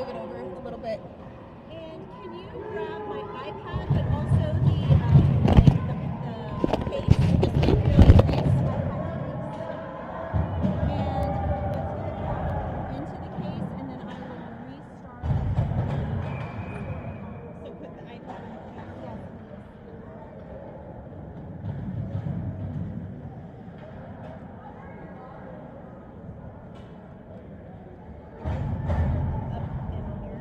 move it over a little bit. And can you grab my iPad, but also the case? And let's get it into the case, and then I will restart. So put the iPad in the case. Yes. Up in here.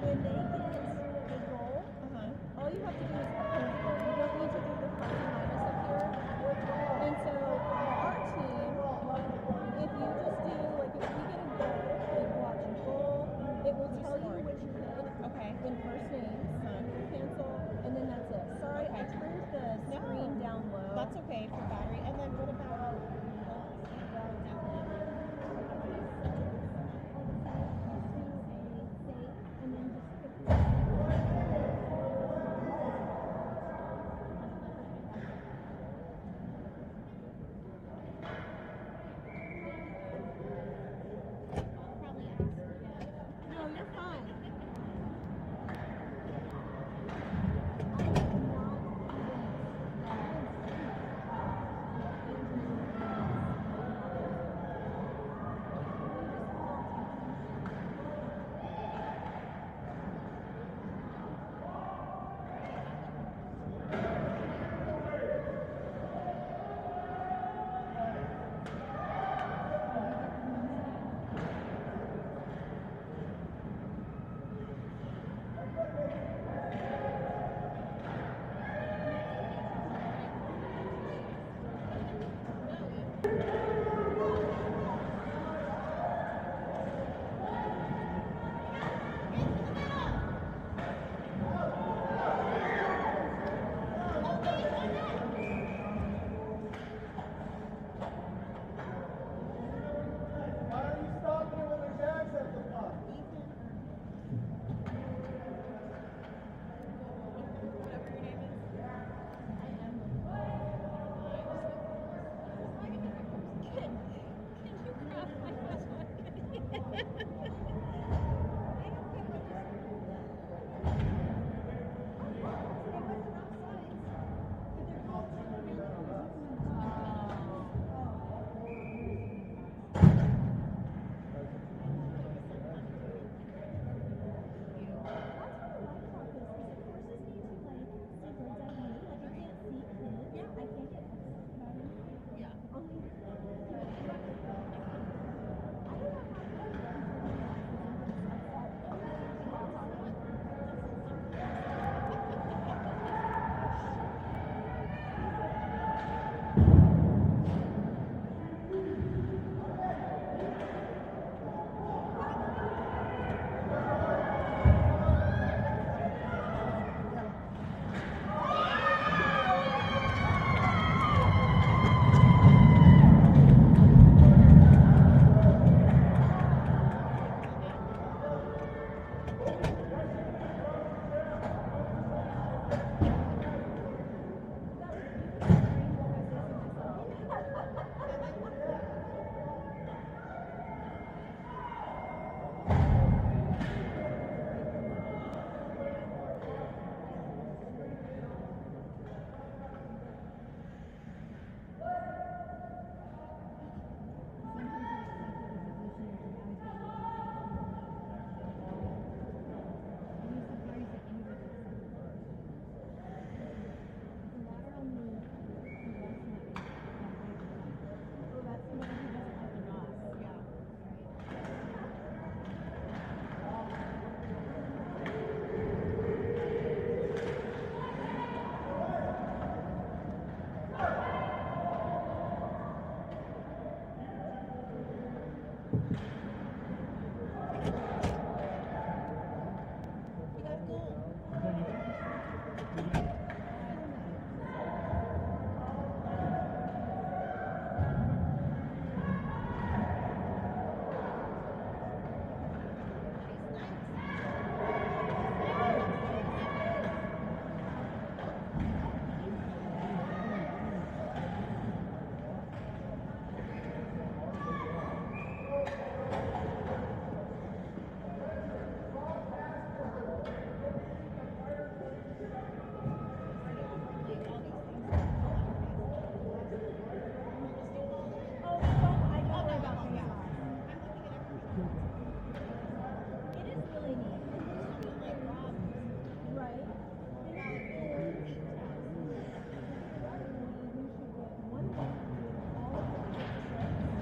When they get a goal, all you have to do is pull the goal. You don't need to do the plus and minus up here. And so our team, if you just do, like if we get a goal, like watch a goal, it will tell you which you did in first names, cancel, and then that's it. Sorry, I turned the screen down low. That's okay for battery. And then what about And then just pick No, you're fine.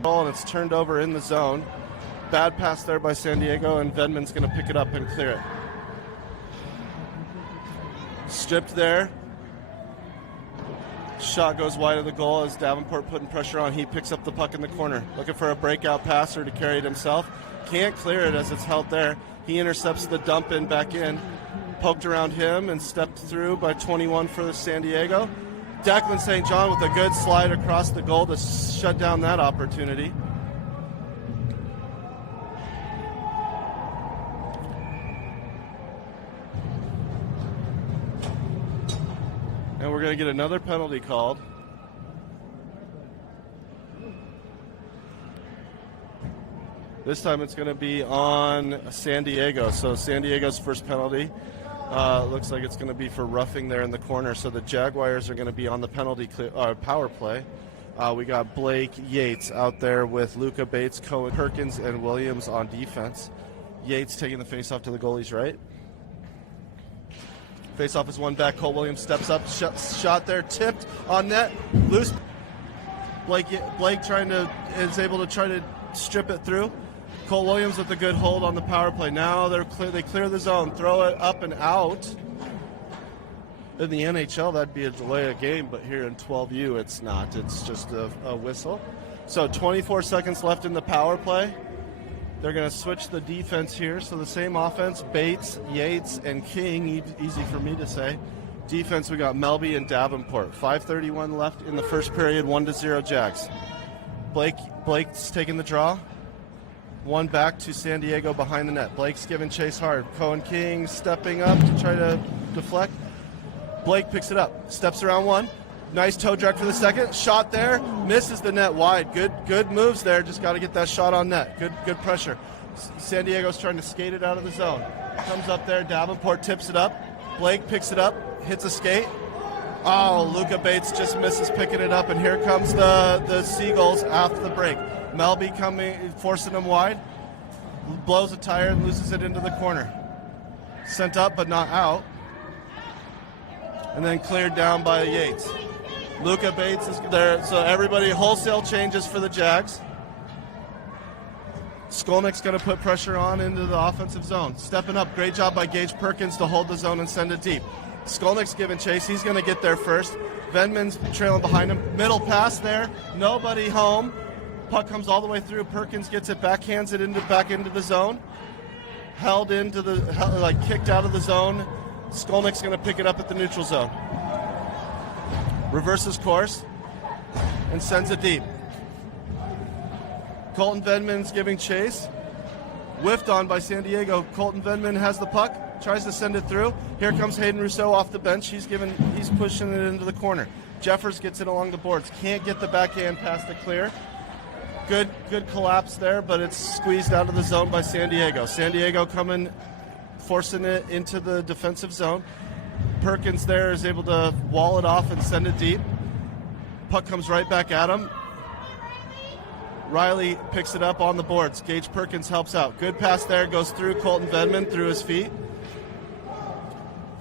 And it's turned over in the zone. Bad pass there by San Diego, and Venman's going to pick it up and clear it. Stripped there. Shot goes wide of the goal as Davenport putting pressure on. He picks up the puck in the corner, looking for a breakout passer to carry it himself. Can't clear it as it's held there. He intercepts the dump in back in. Poked around him and stepped through by 21 for San Diego. Declan St. John with a good slide across the goal to shut down that opportunity. And we're going to get another penalty called. This time it's going to be on San Diego. So San Diego's first penalty looks like it's going to be for roughing there in the corner. So the Jaguars are going to be on the penalty power play. We got Blake Yates out there with Luca Bates, Cohen, Perkins, and Williams on defense. Yates taking the faceoff to the goalie's right. Faceoff is one back. Cole Williams steps up, shot there, tipped on net, loose. Blake is able to try to strip it through. Cole Williams with a good hold on the power play. Now they clear the zone, throw it up and out. In the NHL, that'd be a delay of game, but here in 12U, it's not. It's just a whistle. So 24 seconds left in the power play. They're going to switch the defense here. So the same offense, Bates, Yates, and King, easy for me to say. Defense, we got Melby and Davenport. 5:31 left in the first period, 1-0 Jags. Blake's taking the draw. One back to San Diego behind the net. Blake's giving chase hard. Cohen King stepping up to try to deflect. Blake picks it up, steps around one. Nice toe drag for the second. Shot there, misses the net wide. Good moves there. Just got to get that shot on net. Good pressure. San Diego's trying to skate it out of the zone. Comes up there. Davenport tips it up. Blake picks it up, hits a skate. Oh, Luca Bates just misses picking it up, and here comes the Seagulls after the break. Melby coming, forcing them wide. Blows a tire and loses it into the corner. Sent up but not out. And then cleared down by Yates. Luca Bates is there, so everybody wholesale changes for the Jags. Skolnick's going to put pressure on into the offensive zone. Stepping up, great job by Gage Perkins to hold the zone and send it deep. Skolnick's giving chase, he's going to get there first. Venman's trailing behind him. Middle pass there, nobody home. Puck comes all the way through, Perkins gets it, backhands it back into the zone. Held into kicked out of the zone. Skolnick's going to pick it up at the neutral zone. Reverses course and sends it deep. Colton Venman's giving chase. Whiffed on by San Diego. Colton Venman has the puck, tries to send it through. Here comes Hayden Rousseau off the bench. He's pushing it into the corner. Jeffers gets it along the boards. Can't get the backhand past the clear. Good collapse there, but it's squeezed out of the zone by San Diego. San Diego coming, forcing it into the defensive zone. Perkins there is able to wall it off and send it deep. Puck comes right back at him. Riley picks it up on the boards. Gage Perkins helps out. Good pass there, goes through Colton Venman through his feet.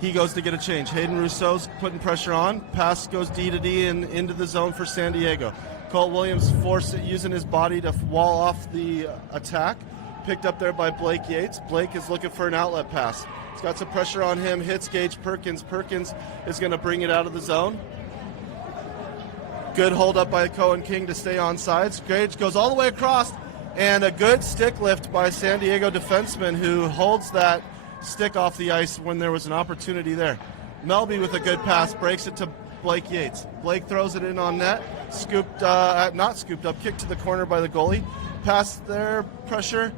He goes to get a change. Hayden Rousseau's putting pressure on. Pass goes D to D and into the zone for San Diego. Colt Williams using his body to wall off the attack. Picked up there by Blake Yates. Blake is looking for an outlet pass. He's got some pressure on him, hits Gage Perkins. Perkins is going to bring it out of the zone. Good hold up by Cohen King to stay on sides. Gage goes all the way across, and a good stick lift by San Diego defenseman who holds that stick off the ice when there was an opportunity there. Melby with a good pass, breaks it to Blake Yates. Blake throws it in on net, not scooped up, kicked to the corner by the goalie. Pass there, pressure.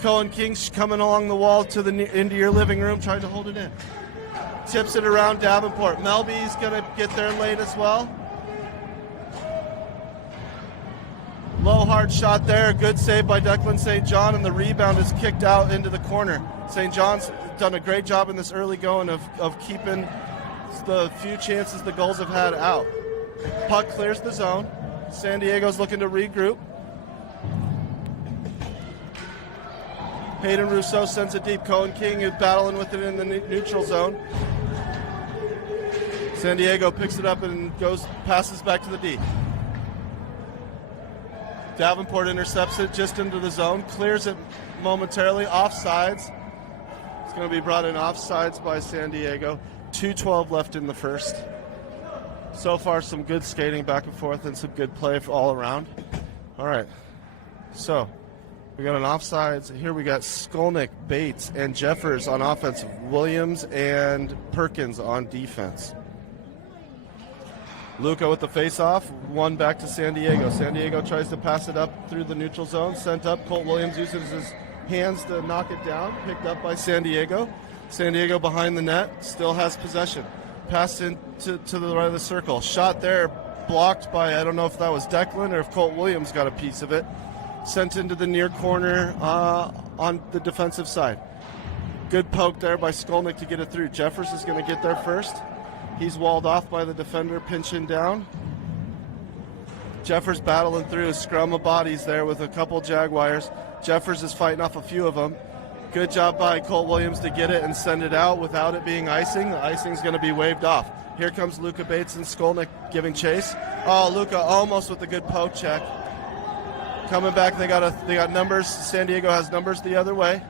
Cohen King's coming along the wall into your living room, trying to hold it in. Tips it around Davenport. Melby's going to get there late as well. Low hard shot there, good save by Declan St. John, and the rebound is kicked out into the corner. St. John's done a great job in this early going of keeping the few chances the Gulls have had out. Puck clears the zone. San Diego's looking to regroup. Hayden Rousseau sends it deep. Cohen King is battling with it in the neutral zone. San Diego picks it up and passes back to the D. Davenport intercepts it just into the zone, clears it momentarily, offsides. It's going to be brought in offsides by San Diego. 2:12 left in the first. So far, some good skating back and forth and some good play all around. All right, so we got an offsides. Here we got Skolnick, Bates, and Jeffers on offense. Williams and Perkins on defense. Luca with the face-off, one back to San Diego. San Diego tries to pass it up through the neutral zone, sent up. Colt Williams uses his hands to knock it down, picked up by San Diego. San Diego behind the net, still has possession. Passed in to the right of the circle. Shot there, blocked by, I don't know if that was Declan or if Colt Williams got a piece of it. Sent into the near corner on the defensive side. Good poke there by Skolnick to get it through. Jeffers is going to get there first. He's walled off by the defender, pinching down. Jeffers battling through a scrum of bodies there with a couple Jaguars. Jeffers is fighting off a few of them. Good job by Colt Williams to get it and send it out without it being icing. The icing's going to be waved off. Here comes Luca Bates and Skolnick giving chase. Oh, Luca almost with a good poke check. Coming back, they got numbers. San Diego has numbers the other way.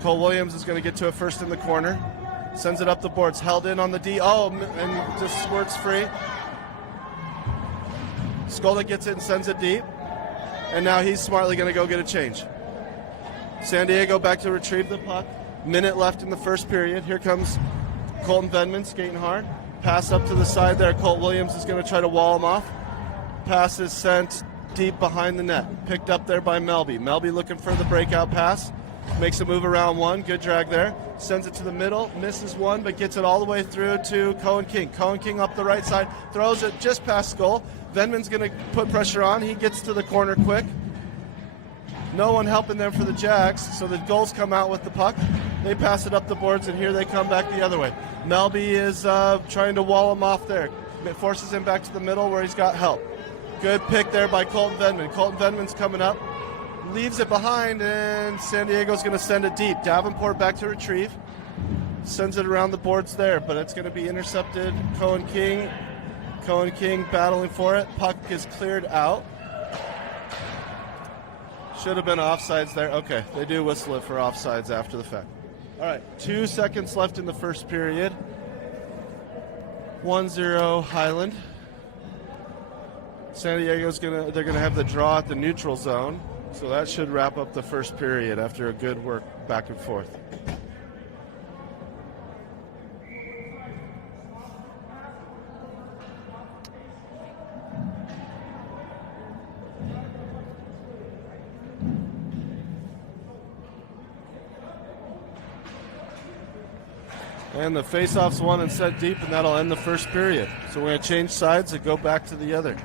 Colt Williams is going to get to it first in the corner. Sends it up the boards. Held in on the D. Oh, and just squirts free. Skolnick gets it and sends it deep. And now he's smartly going to go get a change. San Diego back to retrieve the puck. Minute left in the first period. Here comes Colton Venman skating hard. Pass up to the side there. Colt Williams is going to try to wall him off. Pass is sent deep behind the net. Picked up there by Melby. Melby looking for the breakout pass. Makes a move around one. Good drag there. Sends it to the middle. Misses one, but gets it all the way through to Cohen King. Cohen King up the right side. Throws it just past goal. Venman's going to put pressure on. He gets to the corner quick. No one helping them for the Jags, so the Gulls come out with the puck. They pass it up the boards, and here they come back the other way. Melby is trying to wall him off there. It forces him back to the middle where he's got help. Good pick there by Colton Venman. Colton Venman's coming up. Leaves it behind, and San Diego's going to send it deep. Davenport back to retrieve. Sends it around the boards there, but it's going to be intercepted. Cohen King battling for it. Puck is cleared out. Should have been offsides there. Okay, they do whistle it for offsides after the fact. All right, 2 seconds left in the first period. 1-0 Highland. San Diego's they're gonna have the draw at the neutral zone. So that should wrap up the first period after a good work back and forth. And the face-off's won and set deep, and that'll end the first period. So we're going to change sides and go back to the other.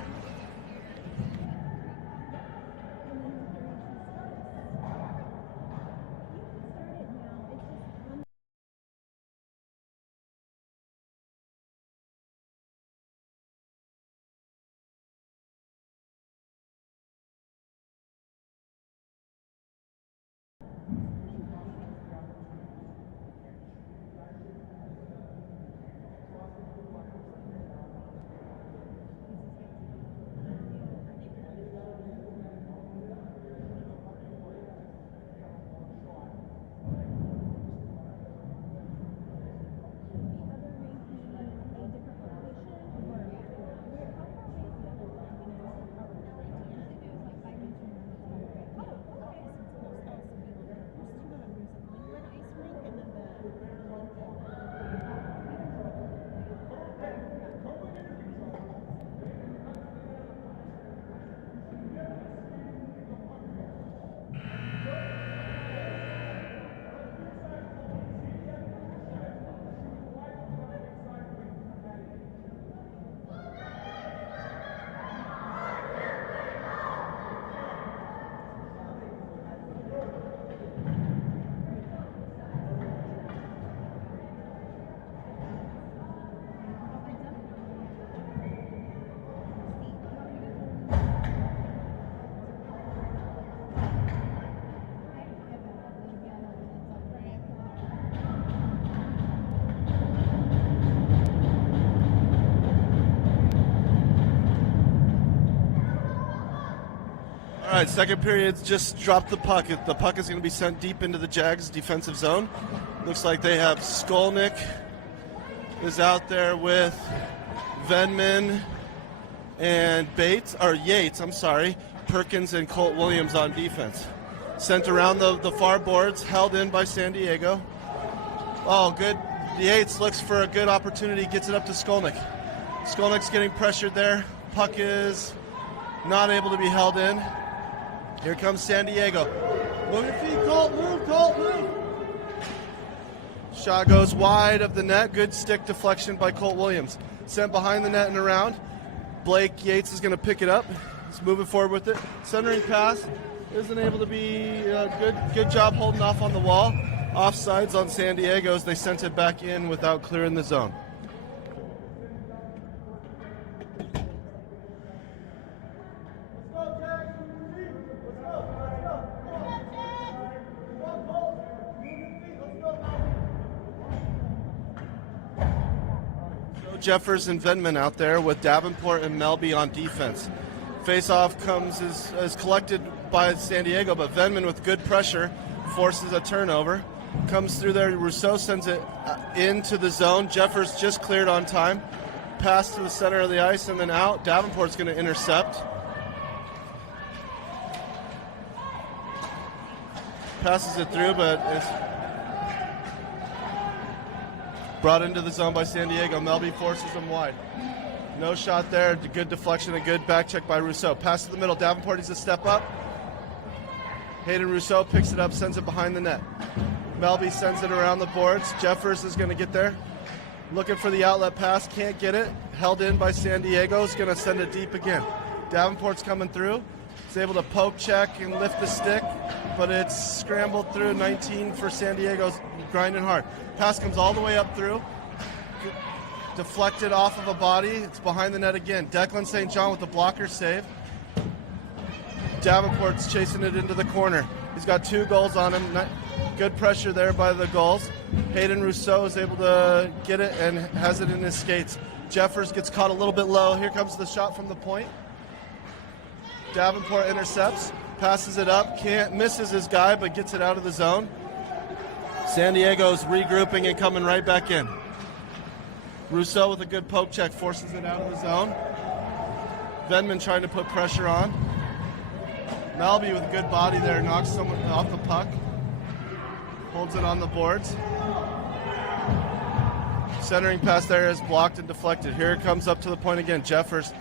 right, second period just dropped the puck. The puck is going to be sent deep into the Jags' defensive zone. Looks like they have Skolnick is out there with Venman and Yates, Perkins and Colt Williams on defense. Sent around the far boards, held in by San Diego. Oh, good. Yates looks for a good opportunity, gets it up to Skolnick. Skolnick's getting pressured there. Puck is not able to be held in. Here comes San Diego. Move your feet, Colt, move. Shot goes wide of the net. Good stick deflection by Colt Williams. Sent behind the net and around. Blake Yates is going to pick it up. He's moving forward with it. Centering pass. Isn't able to be a good job holding off on the wall. Offsides on San Diego as they sent it back in without clearing the zone. Jeffers and Venman out there with Davenport and Melby on defense. Face-off is collected by San Diego, but Venman with good pressure forces a turnover. Comes through there. Rousseau sends it into the zone. Jeffers just cleared on time. Pass to the center of the ice and then out. Davenport's going to intercept. Passes it through, but it's brought into the zone by San Diego. Melby forces him wide. No shot there. Good deflection, a good back check by Rousseau. Pass to the middle. Davenport needs to step up. Hayden Rousseau picks it up, sends it behind the net. Melby sends it around the boards. Jeffers is going to get there. Looking for the outlet pass, can't get it. Held in by San Diego. Is going to send it deep again. Davenport's coming through. He's able to poke check and lift the stick, but it's scrambled through. 19 for San Diego's grinding hard. Pass comes all the way up through. Deflected off of a body. It's behind the net again. Declan St. John with the blocker save. Davenport's chasing it into the corner. He's got 2 goals on him. Good pressure there by the Gulls. Hayden Rousseau is able to get it and has it in his skates. Jeffers gets caught a little bit low. Here comes the shot from the point. Davenport intercepts, passes it up, misses his guy, but gets it out of the zone. San Diego's regrouping and coming right back in. Rousseau with a good poke check forces it out of the zone. Venman trying to put pressure on. Melby with a good body there, knocks someone off the puck. Holds it on the boards. Centering pass there is blocked and deflected. Here it comes up to the point again. Jeffers.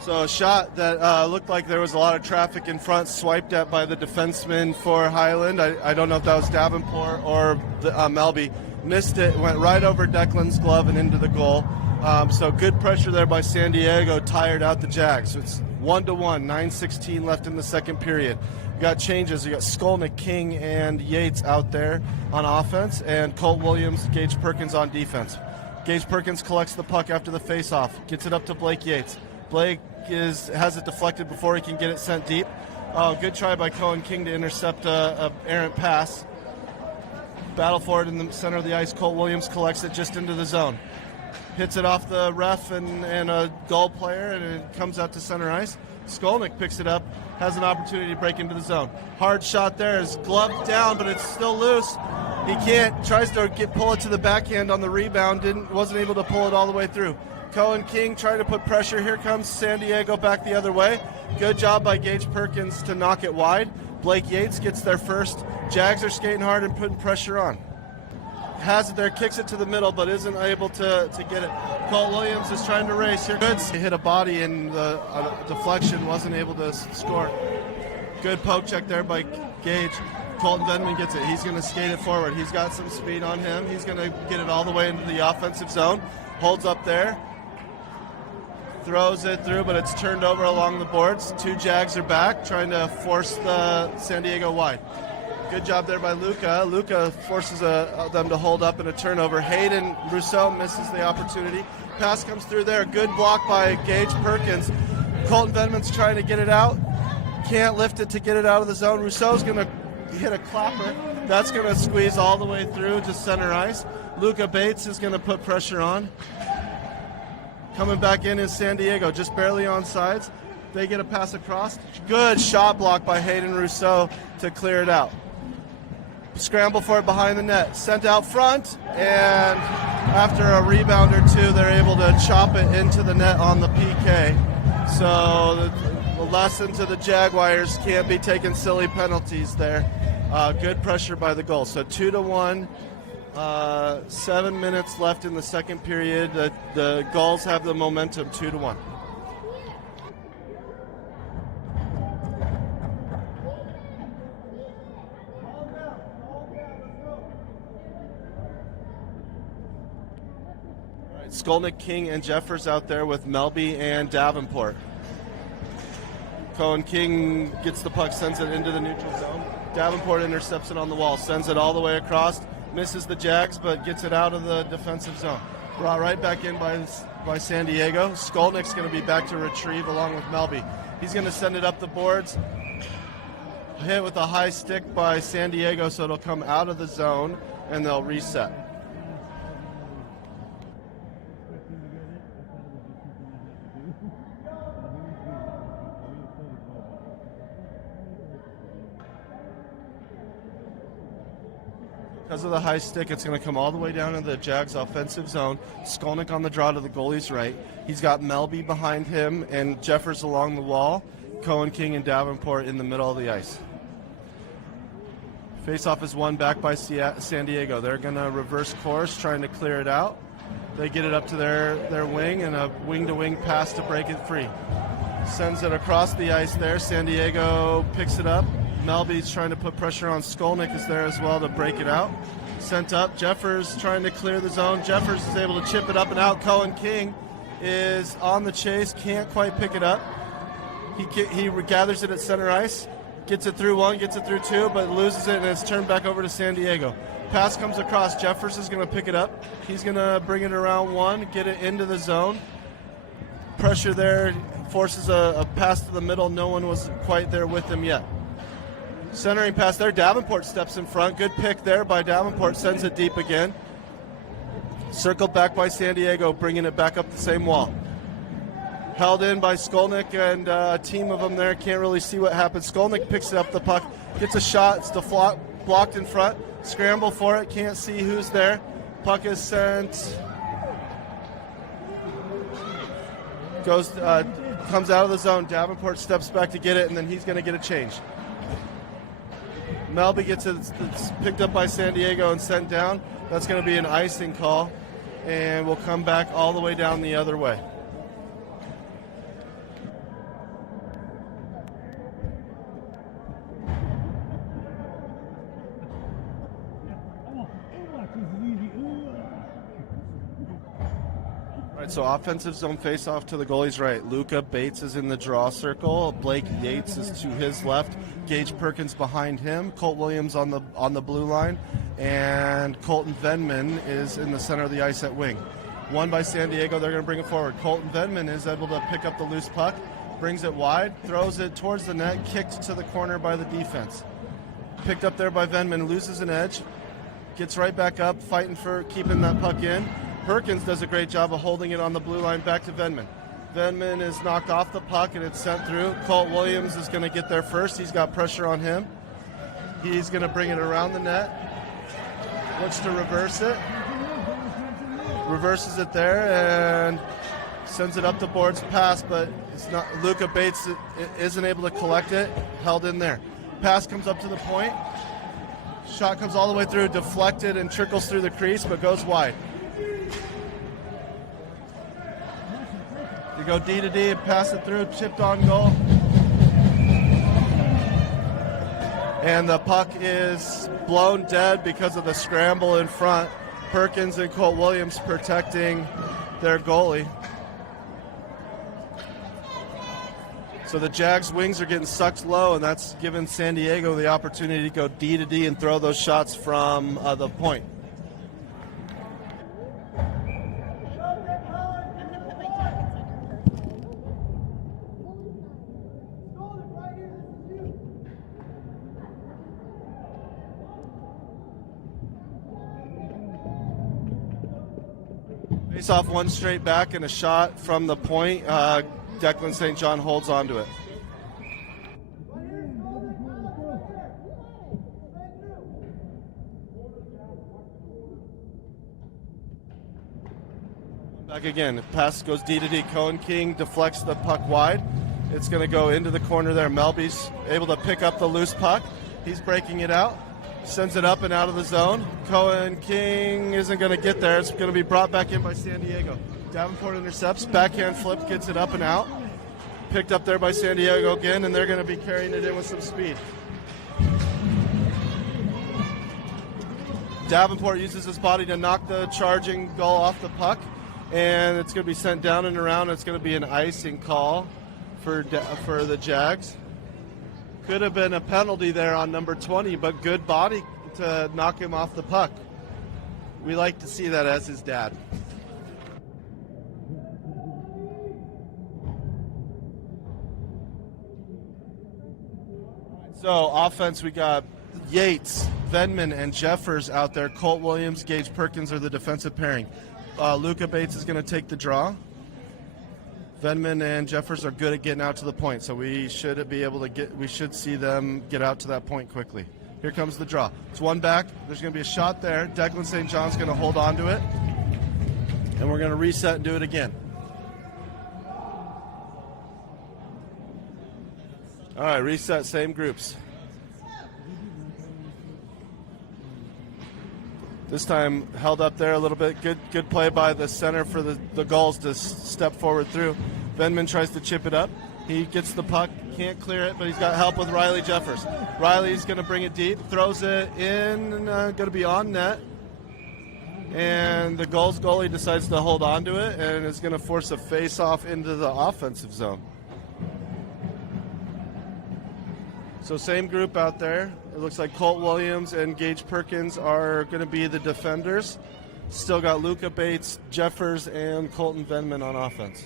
So a shot that looked like there was a lot of traffic in front, swiped at by the defenseman for Highland. I don't know if that was Davenport or Melby. Missed it, went right over Declan's glove and into the goal. So good pressure there by San Diego, tired out the Jags. So it's 1-1, 9:16 left in the second period. You got changes. You got Skolnick, King, and Yates out there on offense, and Colt Williams, Gage Perkins on defense. Gage Perkins collects the puck after the face-off, gets it up to Blake Yates. Blake has it deflected before he can get it sent deep. Oh, good try by Cohen King to intercept a errant pass. Battle for it in the center of the ice. Colt Williams collects it just into the zone. Hits it off the ref and a goal player, and it comes out to center ice. Skolnick picks it up, has an opportunity to break into the zone. Hard shot there, is gloved down, but it's still loose. He can't, tries to pull it to the backhand on the rebound, wasn't able to pull it all the way through. Cohen King trying to put pressure. Here comes San Diego back the other way. Good job by Gage Perkins to knock it wide. Blake Yates gets there first. Jags are skating hard and putting pressure on. Has it there, kicks it to the middle, but isn't able to get it. Colt Williams is trying to race. Here goes. He hit a body in the deflection, wasn't able to score. Good poke check there by Gage. Colton Venman gets it. He's going to skate it forward. He's got some speed on him. He's going to get it all the way into the offensive zone. Holds up there. Throws it through, but it's turned over along the boards. 2 Jags are back, trying to force the San Diego wide. Good job there by Luca. Luca forces them to hold up in a turnover. Hayden Rousseau misses the opportunity. Pass comes through there. Good block by Gage Perkins. Colton Venman's trying to get it out. can't lift it to get it out of the zone. Rousseau's going to hit a clapper. That's going to squeeze all the way through to center ice. Luca Bates is going to put pressure on. Coming back in is San Diego, just barely on sides. They get a pass across. Good shot block by Hayden Rousseau to clear it out. Scramble for it behind the net. Sent out front, and after a rebound or two, they're able to chop it into the net on the PK. So the lesson to the Jaguars, can't be taking silly penalties there. Good pressure by the Gulls. So 2-1. 7 minutes left in the second period. The Gulls have the momentum, 2-1. Skolnick, King, and Jeffers out there with Melby and Davenport. Cohen King gets the puck, sends it into the neutral zone. Davenport intercepts it on the wall, sends it all the way across, misses the Jags, but gets it out of the defensive zone. Brought right back in by San Diego. Skolnick's going to be back to retrieve along with Melby. He's going to send it up the boards. Hit with a high stick by San Diego, so it'll come out of the zone, and they'll reset. Because of the high stick, it's going to come all the way down to the Jags' offensive zone. Skolnick on the draw to the goalie's right. He's got Melby behind him and Jeffers along the wall. Cohen, King, and Davenport in the middle of the ice. Face-off is won back by San Diego. They're going to reverse course, trying to clear it out. They get it up to their wing, and a wing-to-wing pass to break it free. Sends it across the ice there. San Diego picks it up. Melby's trying to put pressure on. Skolnick is there as well to break it out. Sent up. Jeffers trying to clear the zone. Jeffers is able to chip it up and out. Cohen King is on the chase. Can't quite pick it up. He gathers it at center ice. Gets it through one, gets it through two, but loses it, and it's turned back over to San Diego. Pass comes across. Jeffers is going to pick it up. He's going to bring it around one, get it into the zone. Pressure there. Forces a pass to the middle. No one was quite there with him yet. Centering pass there. Davenport steps in front. Good pick there by Davenport. Sends it deep again. Circled back by San Diego, bringing it back up the same wall. Held in by Skolnick and a team of them there. Can't really see what happens. Skolnick picks up the puck. Gets a shot. It's blocked in front. Scramble for it. Can't see who's there. Puck is sent. Comes out of the zone. Davenport steps back to get it, and then he's going to get a change. Melby gets it, it's picked up by San Diego and sent down. That's going to be an icing call, and we'll come back all the way down the other way. All right, so offensive zone face-off to the goalie's right. Luca Bates is in the draw circle. Blake Yates is to his left. Gage Perkins behind him. Colt Williams on the blue line. And Colton Venman is in the center of the ice at wing. Won by San Diego. They're going to bring it forward. Colton Venman is able to pick up the loose puck. Brings it wide. Throws it towards the net. Kicked to the corner by the defense. Picked up there by Venman. Loses an edge. Gets right back up. Fighting for keeping that puck in. Perkins does a great job of holding it on the blue line back to Venman. Venman is knocked off the puck and it's sent through. Colt Williams is going to get there first. He's got pressure on him. He's going to bring it around the net. Looks to reverse it. Reverses it there and sends it up the boards. Pass, but it's not. Luca Bates isn't able to collect it. Held in there. Pass comes up to the point. Shot comes all the way through, deflected and trickles through the crease, but goes wide. You go D to D and pass it through, chipped on goal. And the puck is blown dead because of the scramble in front. Perkins and Colt Williams protecting their goalie. So the Jags' wings are getting sucked low, and that's given San Diego the opportunity to go D to D and throw those shots from the point. Face off one straight back and a shot from the point. Declan St. John holds on to it. Back again. Pass goes D to D. Cohen King deflects the puck wide. It's going to go into the corner there. Melby's able to pick up the loose puck. He's breaking it out. Sends it up and out of the zone. Cohen King isn't going to get there. It's going to be brought back in by San Diego. Davenport intercepts. Backhand flip. Gets it up and out. Picked up there by San Diego again, and they're going to be carrying it in with some speed. Davenport uses his body to knock the charging Gull off the puck, and it's going to be sent down and around. It's going to be an icing call for the Jags. Could have been a penalty there on number 20, but good body to knock him off the puck. We like to see that as his dad. So offense, we got Yates, Venman, and Jeffers out there. Colt Williams, Gage Perkins are the defensive pairing. Luca Bates is going to take the draw. Venman and Jeffers are good at getting out to the point, so we should be able to we should see them get out to that point quickly. Here comes the draw. It's one back. There's going to be a shot there. Declan St. John's going to hold on to it, and we're going to reset and do it again. All right, reset, same groups. This time held up there a little bit. Good play by the center for the Gulls to step forward through. Venman tries to chip it up. He gets the puck, can't clear it, but he's got help with Riley Jeffers. Riley's going to bring it deep, throws it in, going to be on net. And the Gulls goalie decides to hold on to it and is going to force a face-off into the offensive zone. So same group out there. It looks like Colt Williams and Gage Perkins are going to be the defenders. Still got Luca Bates, Jeffers, and Colton Venman on offense.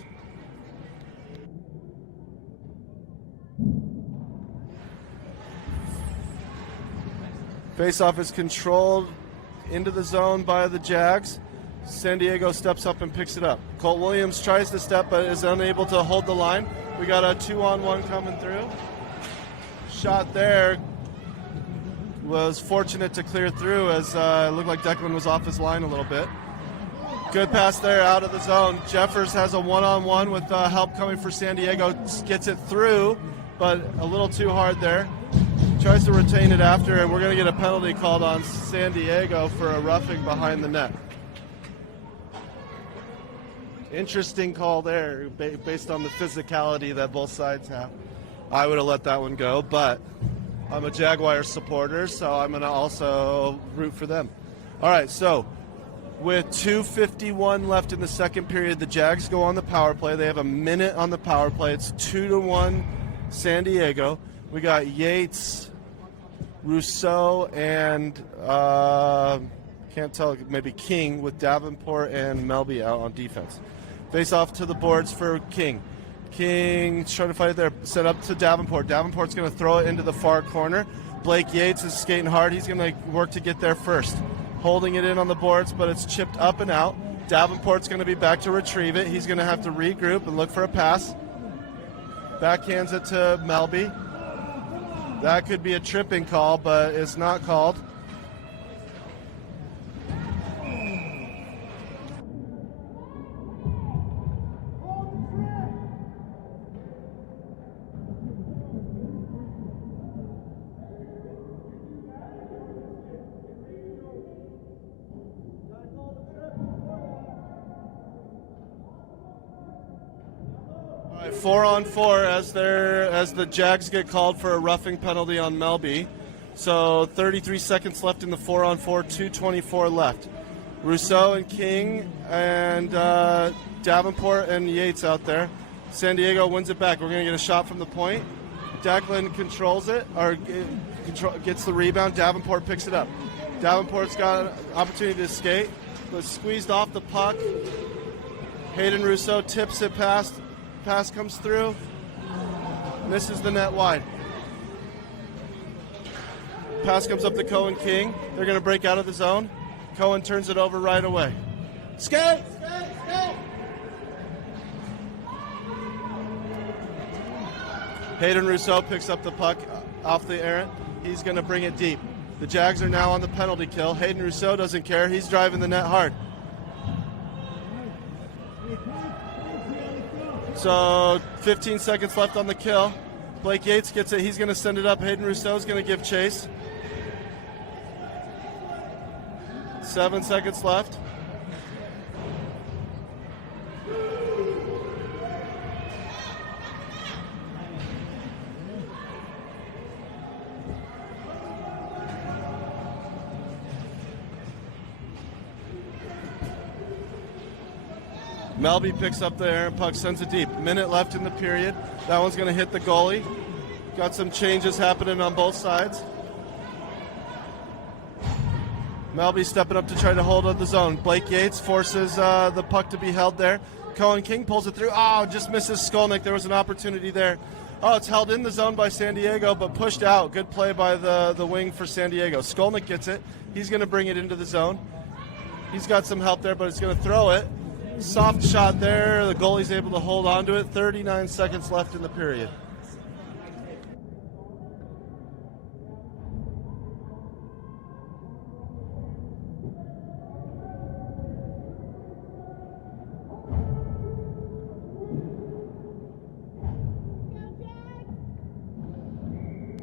Face-off is controlled into the zone by the Jags. San Diego steps up and picks it up. Colt Williams tries to step but is unable to hold the line. We got a 2-on-1 coming through. Shot there was fortunate to clear through as it looked like Declan was off his line a little bit. Good pass there out of the zone. Jeffers has a one-on-one with help coming for San Diego. Gets it through, but a little too hard there. Tries to retain it after, and we're going to get a penalty called on San Diego for a roughing behind the net. Interesting call there based on the physicality that both sides have. I would have let that one go, but I'm a Jaguars supporter, so I'm going to also root for them. All right, so with 2:51 left in the second period, the Jags go on the power play. They have a minute on the power play. It's 2-1 San Diego. We got Yates, Rousseau, and can't tell, maybe King with Davenport and Melby out on defense. Face off to the boards for King. King's trying to fight it there, set up to Davenport. Davenport's going to throw it into the far corner. Blake Yates is skating hard. He's going to work to get there first. Holding it in on the boards, but it's chipped up and out. Davenport's going to be back to retrieve it. He's going to have to regroup and look for a pass. Backhands it to Melby. That could be a tripping call, but it's not called. All right, 4-on-4 as the Jags get called for a roughing penalty on Melby. So 33 seconds left in the 4-on-4, 2:24 left. Rousseau and King and Davenport and Yates out there. San Diego wins it back. We're going to get a shot from the point. Declan controls it, or gets the rebound. Davenport picks it up. Davenport's got an opportunity to skate, but squeezed off the puck. Hayden Rousseau tips it past. Pass comes through. Misses the net wide. Pass comes up to Cohen King. They're going to break out of the zone. Cohen turns it over right away. Skate! Skate! Hayden Rousseau picks up the puck off the errant. He's going to bring it deep. The Jags are now on the penalty kill. Hayden Rousseau doesn't care. He's driving the net hard. So 15 seconds left on the kill. Blake Yates gets it. He's going to send it up. Hayden Rousseau is going to give chase. 7 seconds left. Melby picks up the errant puck, sends it deep. Minute left in the period. That one's going to hit the goalie. Got some changes happening on both sides. Melby stepping up to try to hold up the zone. Blake Yates forces the puck to be held there. Cohen King pulls it through. Oh, just misses Skolnick. There was an opportunity there. Oh, it's held in the zone by San Diego, but pushed out. Good play by the wing for San Diego. Skolnick gets it. He's going to bring it into the zone. He's got some help there, but he's going to throw it. Soft shot there. The goalie's able to hold on to it. 39 seconds left in the period.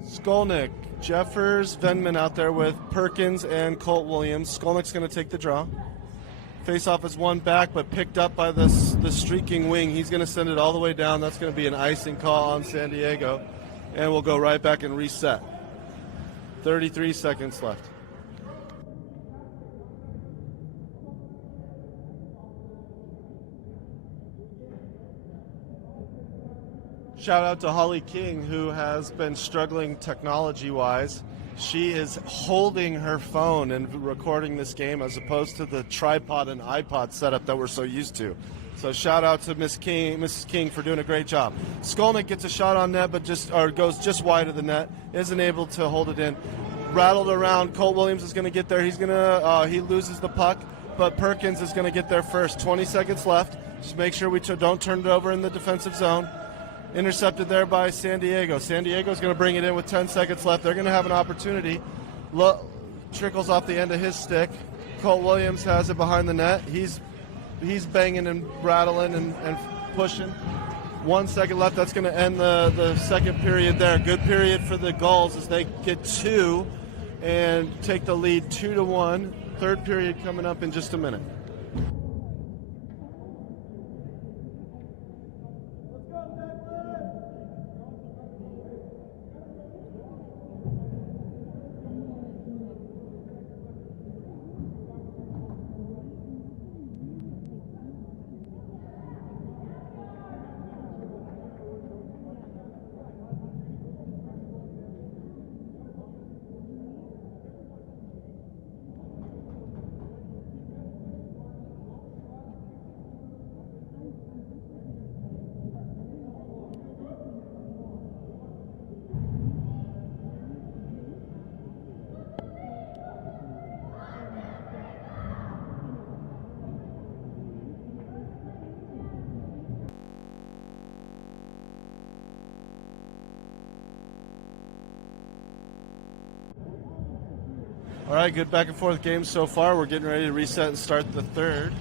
Skolnick, Jeffers, Venman out there with Perkins and Colt Williams. Skolnick's going to take the draw. Face-off is one back, but picked up by the streaking wing. He's going to send it all the way down. That's going to be an icing call on San Diego. And we'll go right back and reset. 33 seconds left. Shout out to Holly King, who has been struggling technology-wise. She is holding her phone and recording this game as opposed to the tripod and iPod setup that we're so used to. So shout out to Mrs. King for doing a great job. Skolnick gets a shot on net, but goes just wide of the net. Isn't able to hold it in. Rattled around. Colt Williams is going to get there. He loses the puck, but Perkins is going to get there first. 20 seconds left. Just make sure we don't turn it over in the defensive zone. Intercepted there by San Diego. San Diego's going to bring it in with 10 seconds left. They're going to have an opportunity. Trickles off the end of his stick. Colt Williams has it behind the net. He's banging and rattling and pushing. 1 second left. That's going to end the second period there. Good period for the Gulls as they get two and take the lead 2-1. Third period coming up in just a minute. All right, good back and forth game so far. We're getting ready to reset and start the third.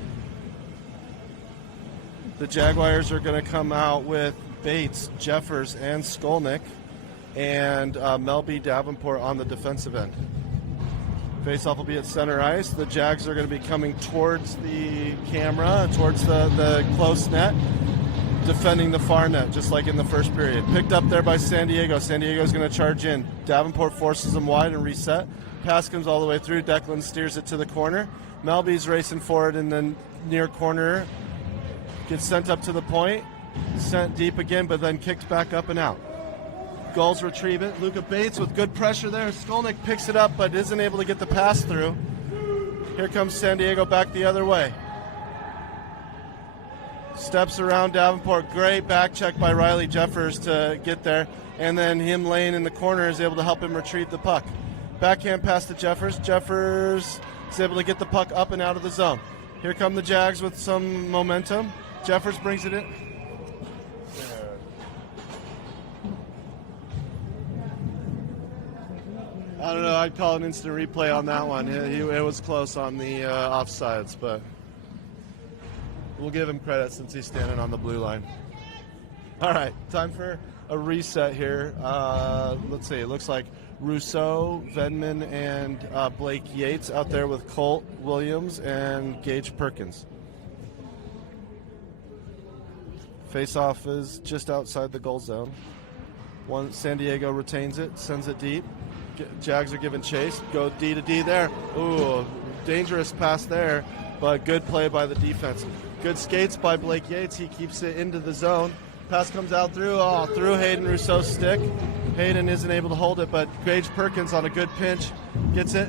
The Jaguars are going to come out with Bates, Jeffers, and Skolnick, and Melby Davenport on the defensive end. Face-off will be at center ice. The Jags are going to be coming towards the camera, towards the close net, defending the far net, just like in the first period. Picked up there by San Diego. San Diego's going to charge in. Davenport forces them wide and reset. Pass comes all the way through. Declan steers it to the corner. Melby's racing forward in the near corner. Gets sent up to the point. Sent deep again, but then kicked back up and out. Gulls retrieve it. Luca Bates with good pressure there. Skolnick picks it up, but isn't able to get the pass through. Here comes San Diego back the other way. Steps around Davenport. Great back check by Riley Jeffers to get there. And then him laying in the corner is able to help him retrieve the puck. Backhand pass to Jeffers. Jeffers is able to get the puck up and out of the zone. Here come the Jags with some momentum. Jeffers brings it in. I don't know. I'd call an instant replay on that one. It was close on the offsides, but we'll give him credit since he's standing on the blue line. All right, time for a reset here. Let's see. It looks like Rousseau, Venman, and Blake Yates out there with Colt Williams and Gage Perkins. Face-off is just outside the goal zone. San Diego retains it, sends it deep. Jags are giving chase. Go D to D there. Ooh, dangerous pass there, but good play by the defense. Good skates by Blake Yates. He keeps it into the zone. Pass comes out through Hayden Rousseau's stick. Hayden isn't able to hold it, but Gage Perkins on a good pinch gets it,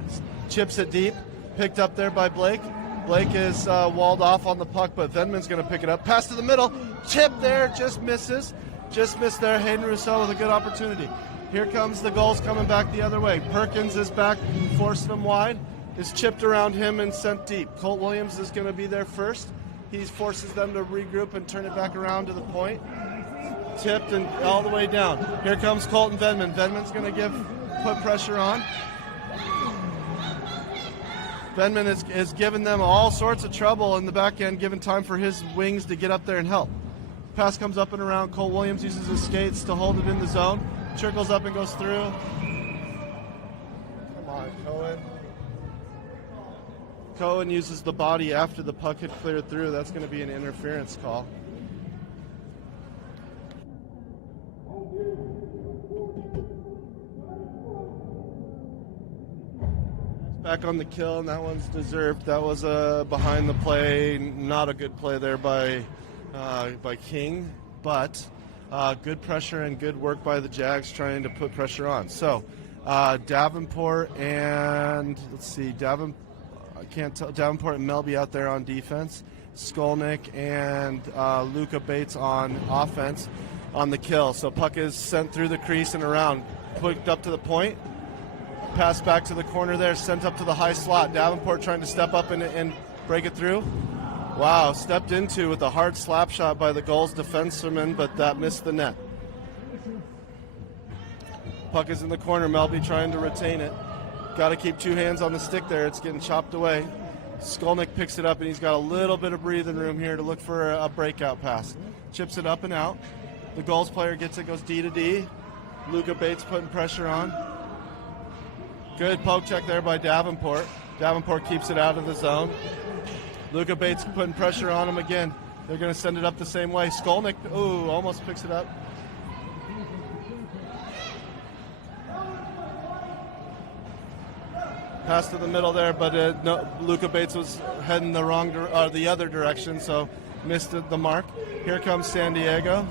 chips it deep. Picked up there by Blake. Blake is walled off on the puck, but Venman's going to pick it up. Pass to the middle. Chip there, just misses. Just missed there. Hayden Rousseau with a good opportunity. Here comes the Gulls coming back the other way. Perkins is back, forcing them wide. Is chipped around him and sent deep. Colt Williams is going to be there first. He forces them to regroup and turn it back around to the point. Tipped and all the way down. Here comes Colton Venman. Venman's going to put pressure on. Venman is giving them all sorts of trouble in the back end, giving time for his wings to get up there and help. Pass comes up and around. Colt Williams uses his skates to hold it in the zone. Trickles up and goes through. Come on, Cohen. Cohen uses the body after the puck had cleared through. That's going to be an interference call. Back on the kill, and that one's deserved. That was a behind the play, not a good play there by King, but good pressure and good work by the Jags trying to put pressure on. So Davenport and Davenport and Melby out there on defense. Skolnick and Luca Bates on offense on the kill. So puck is sent through the crease and around, put up to the point. Pass back to the corner there, sent up to the high slot. Davenport trying to step up and break it through. Wow, stepped into with a hard slap shot by the Gulls defenseman, but that missed the net. Puck is in the corner. Melby trying to retain it. Got to keep two hands on the stick there. It's getting chopped away. Skolnick picks it up, and he's got a little bit of breathing room here to look for a breakout pass. Chips it up and out. The Gulls player gets it, goes D to D. Luca Bates putting pressure on. Good poke check there by Davenport. Davenport keeps it out of the zone. Luca Bates putting pressure on him again. They're going to send it up the same way. Skolnick, almost picks it up. Pass to the middle there, but Luca Bates was heading the other direction, so missed the mark. Here comes San Diego,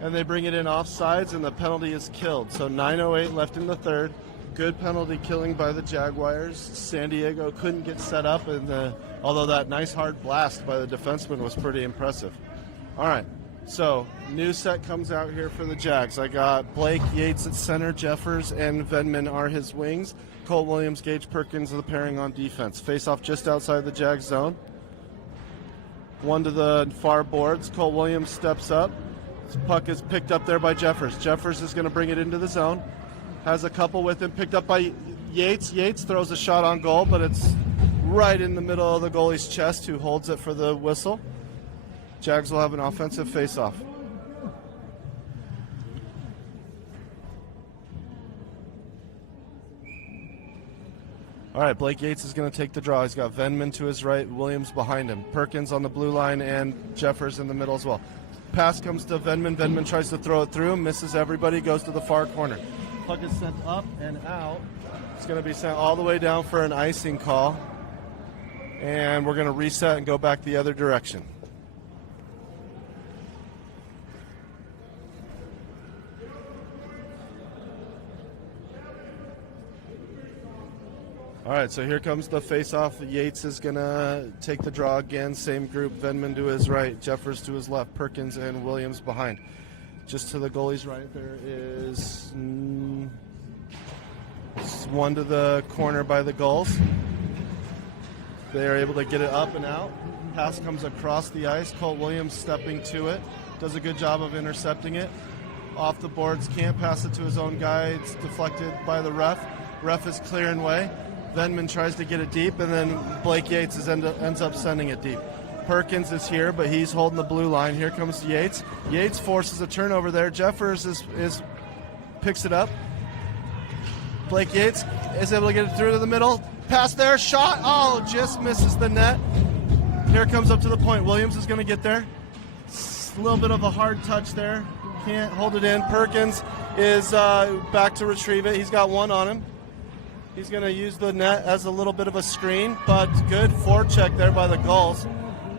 and they bring it in offsides, and the penalty is killed. So 9:08 left in the third. Good penalty killing by the Jaguars. San Diego couldn't get set up, although that nice hard blast by the defenseman was pretty impressive. All right, so new set comes out here for the Jags. I got Blake Yates at center, Jeffers and Venman are his wings. Colt Williams, Gage Perkins are the pairing on defense. Face off just outside the Jag zone. One to the far boards. Colt Williams steps up. This puck is picked up there by Jeffers. Jeffers is going to bring it into the zone. Has a couple with him, picked up by Yates. Yates throws a shot on goal, but it's right in the middle of the goalie's chest, who holds it for the whistle. Jags will have an offensive face-off. All right, Blake Yates is going to take the draw. He's got Venman to his right, Williams behind him. Perkins on the blue line, and Jeffers in the middle as well. Pass comes to Venman. Venman tries to throw it through, misses everybody, goes to the far corner. Puck is sent up and out. It's going to be sent all the way down for an icing call. And we're going to reset and go back the other direction. All right, so here comes the face-off. Yates is going to take the draw again. Same group, Venman to his right, Jeffers to his left, Perkins and Williams behind. Just to the goalie's right, there is one to the corner by the Gulls. They are able to get it up and out. Pass comes across the ice. Colt Williams stepping to it. Does a good job of intercepting it. Off the boards, can't pass it to his own guy. It's deflected by the ref. Ref is clearing way. Venman tries to get it deep, and then Blake Yates ends up sending it deep. Perkins is here, but he's holding the blue line. Here comes Yates. Yates forces a turnover there. Jeffers picks it up. Blake Yates is able to get it through to the middle. Pass there, shot. Oh, just misses the net. Here comes up to the point. Williams is going to get there. A little bit of a hard touch there. Can't hold it in. Perkins is back to retrieve it. He's got one on him. He's going to use the net as a little bit of a screen, but good forecheck there by the Gulls.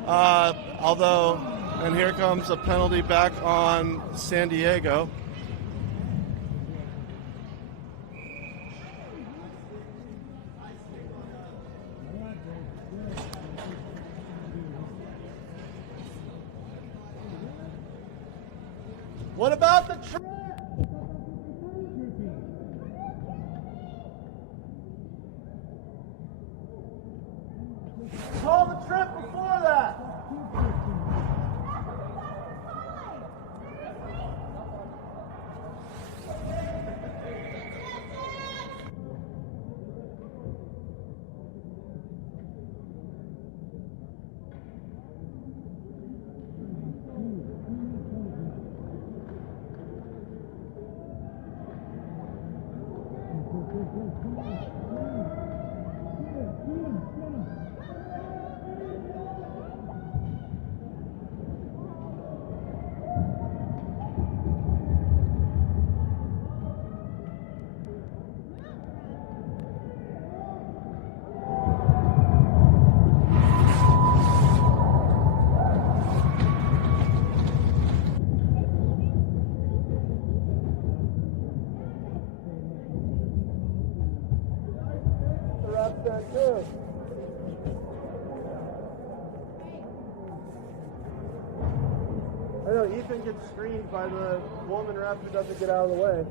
And here comes a penalty back on San Diego. What about the trip? Call the trip before that. I know Ethan gets screened by the woman ref who doesn't get out of the way.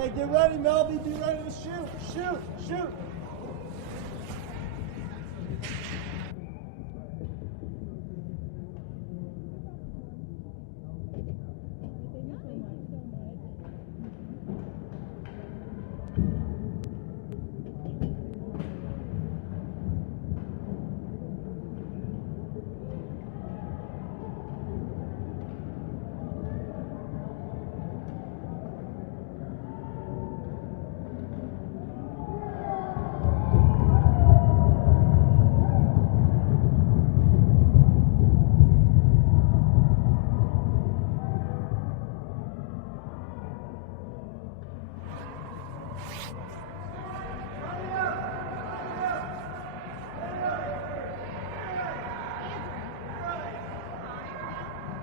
Hey, get ready, Melby. Be ready to shoot. Shoot. Shoot.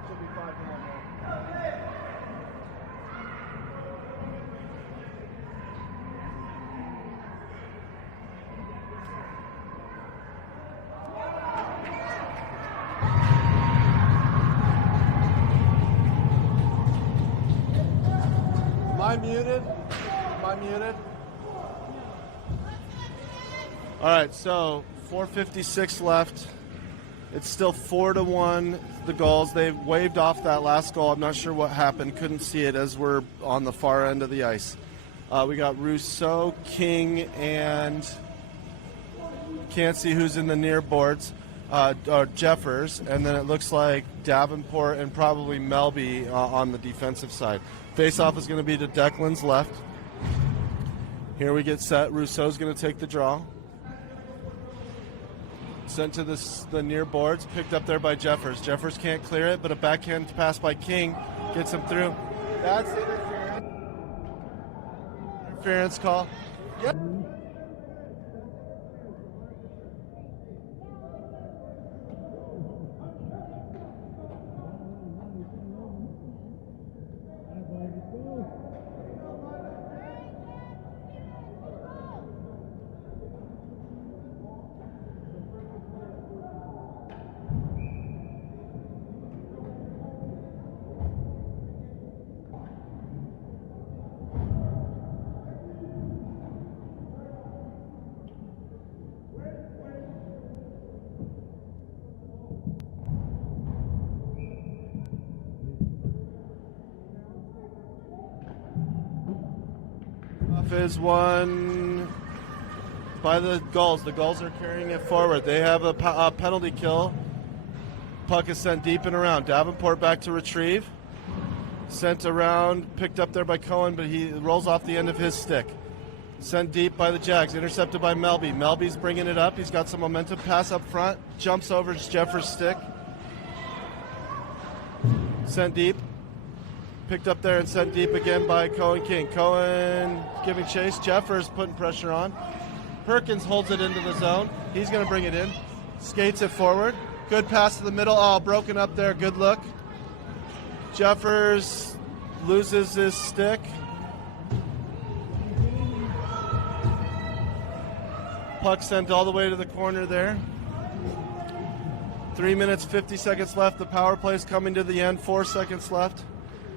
Should be 5-1 now. Am I muted? Am I muted? All right, so 4:56 left. It's still 4-1. The Gulls. They waved off that last goal. I'm not sure what happened. Couldn't see it as we're on the far end of the ice. We got Rousseau, King, and can't see who's in the near boards. Jeffers, and then it looks like Davenport and probably Melby on the defensive side. Face-off is going to be to Declan's left. Here we get set. Rousseau's going to take the draw. Sent to the near boards, picked up there by Jeffers. Jeffers can't clear it, but a backhand pass by King gets him through. That's interference. Interference call. Yep. Is won by the Gulls. The Gulls are carrying it forward. They have a penalty kill. Puck is sent deep and around. Davenport back to retrieve. Sent around, picked up there by Cohen, but he rolls off the end of his stick. Sent deep by the Jags, intercepted by Melby. Melby's bringing it up. He's got some momentum. Pass up front, jumps over Jeffers' stick. Sent deep. Picked up there and sent deep again by Cohen King. Cohen giving chase. Jeffers putting pressure on. Perkins holds it into the zone. He's going to bring it in. Skates it forward. Good pass to the middle. Oh, broken up there. Good look. Jeffers loses his stick. Puck sent all the way to the corner there. 3 minutes, 50 seconds left. The power play is coming to the end. 4 seconds left.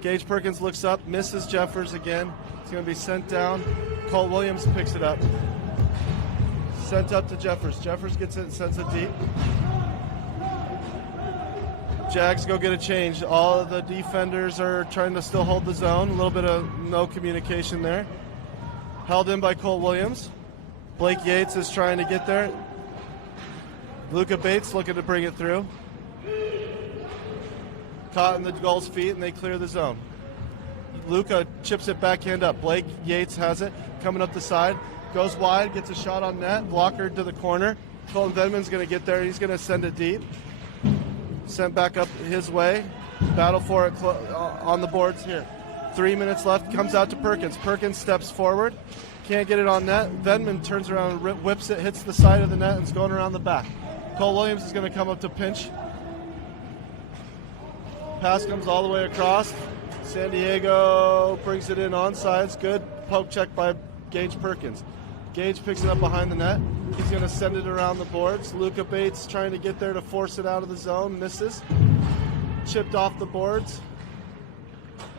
Gage Perkins looks up, misses Jeffers again. It's going to be sent down. Colt Williams picks it up. Sent up to Jeffers. Jeffers gets it and sends it deep. Jags go get a change. All of the defenders are trying to still hold the zone. A little bit of no communication there. Held in by Colt Williams. Blake Yates is trying to get there. Luca Bates looking to bring it through. Caught in the Gulls' feet, and they clear the zone. Luca chips it backhand up. Blake Yates has it, coming up the side. Goes wide, gets a shot on net. Blocker to the corner. Colton Venman's going to get there. He's going to send it deep. Sent back up his way. Battle for it on the boards here. 3 minutes left. Comes out to Perkins. Perkins steps forward. Can't get it on net. Venman turns around, whips it, hits the side of the net, and is going around the back. Cole Williams is going to come up to pinch. Pass comes all the way across. San Diego brings it in onsides. Good poke check by Gage Perkins. Gage picks it up behind the net. He's going to send it around the boards. Luca Bates trying to get there to force it out of the zone. Misses. Chipped off the boards.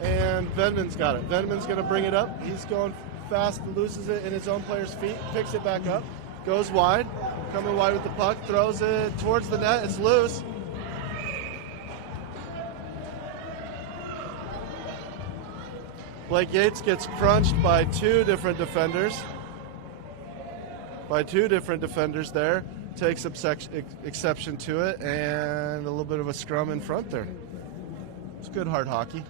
And Venman's got it. Venman's going to bring it up. He's going fast, loses it in his own player's feet, picks it back up, goes wide, coming wide with the puck, throws it towards the net. It's loose. Blake Yates gets crunched by two different defenders. There. Takes exception to it, and a little bit of a scrum in front there. It's good hard hockey.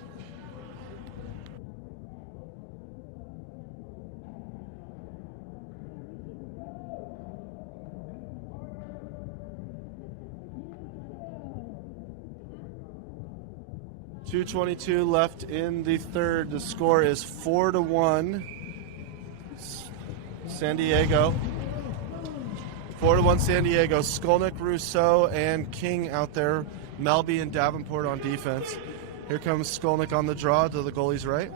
.222 left in the third. The score is 4-1. San Diego. 4-1 San Diego. Skolnick, Rousseau, and King out there. Melby and Davenport on defense. Here comes Skolnick on the draw to the goalie's right.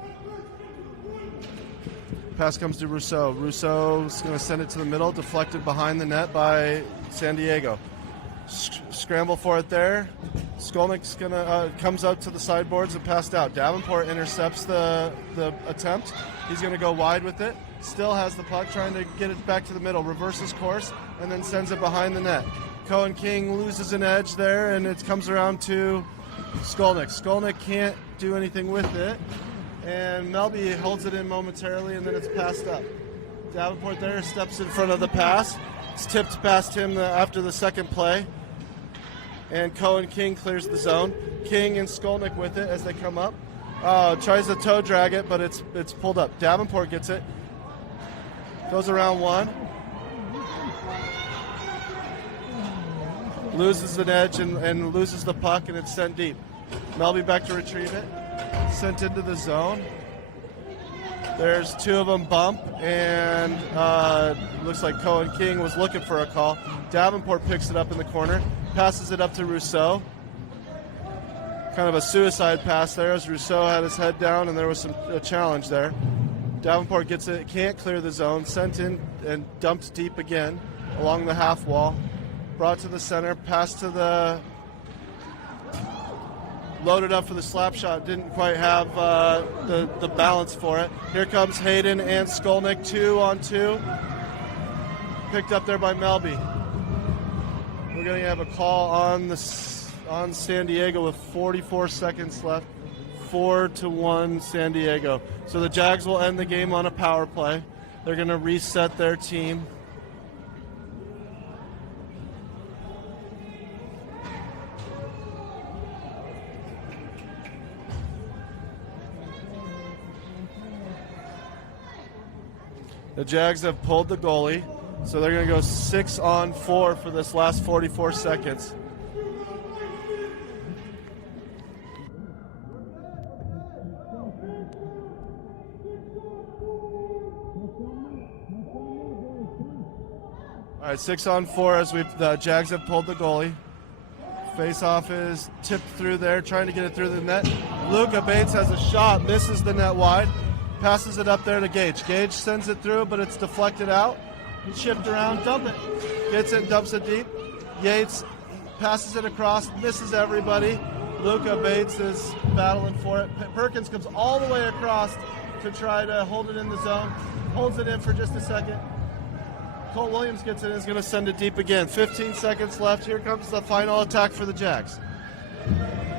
Pass comes to Rousseau. Rousseau's going to send it to the middle, deflected behind the net by San Diego. Scramble for it there. Skolnick's gonna comes out to the sideboards and passed out. Davenport intercepts the attempt. He's going to go wide with it. Still has the puck, trying to get it back to the middle. Reverses course and then sends it behind the net. Cohen King loses an edge there, and it comes around to Skolnick. Skolnick can't do anything with it, and Melby holds it in momentarily, and then it's passed up. Davenport there steps in front of the pass. It's tipped past him after the second play, and Cohen King clears the zone. King and Skolnick with it as they come up. Tries to toe drag it, but it's pulled up. Davenport gets it. Goes around one. Loses an edge and loses the puck, and it's sent deep. Melby back to retrieve it. Sent into the zone. There's two of them bump, and looks like Cohen King was looking for a call. Davenport picks it up in the corner, passes it up to Rousseau. Kind of a suicide pass there as Rousseau had his head down, and there was a challenge there. Davenport gets it, can't clear the zone, sent in and dumped deep again along the half wall. Brought to the center, passed to the... Loaded up for the slap shot, didn't quite have the balance for it. Here comes Hayden and Skolnick, 2-on-2. Picked up there by Melby. We're going to have a call on San Diego with 44 seconds left. 4-1 San Diego. So the Jags will end the game on a power play. They're going to reset their team. The Jags have pulled the goalie, so they're going to go 6-on-4 for this last 44 seconds. All right, 6-on-4 as the Jags have pulled the goalie. Face-off is tipped through there, trying to get it through the net. Luca Bates has a shot, misses the net wide. Passes it up there to Gage. Gage sends it through, but it's deflected out. Chipped around, dump it. Gets it, dumps it deep. Yates passes it across, misses everybody. Luca Bates is battling for it. Perkins comes all the way across to try to hold it in the zone. Holds it in for just a second. Cole Williams gets it and is going to send it deep again. 15 seconds left. Here comes the final attack for the Jags.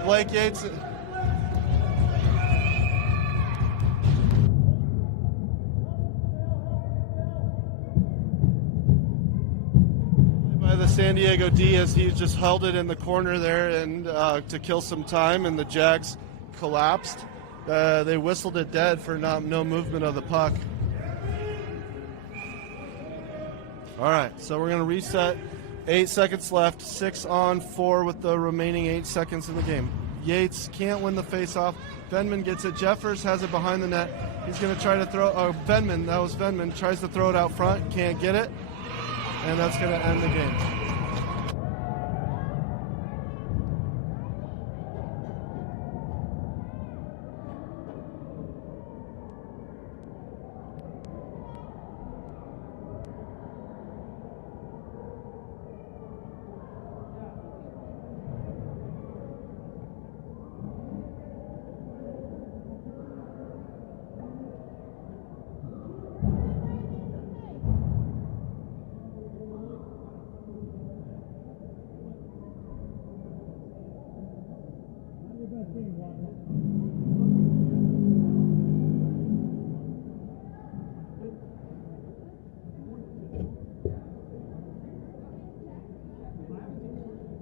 Blake Yates... the San Diego D as he just held it in the corner there and to kill some time, and the Jags collapsed. They whistled it dead for no movement of the puck. All right, so we're going to reset. 8 seconds left, 6-on-4 with the remaining 8 seconds in the game. Yates can't win the faceoff. Venman gets it. Jeffers has it behind the net. He's going to try to throw. Venman, that was Venman, tries to throw it out front, can't get it. And that's going to end the game.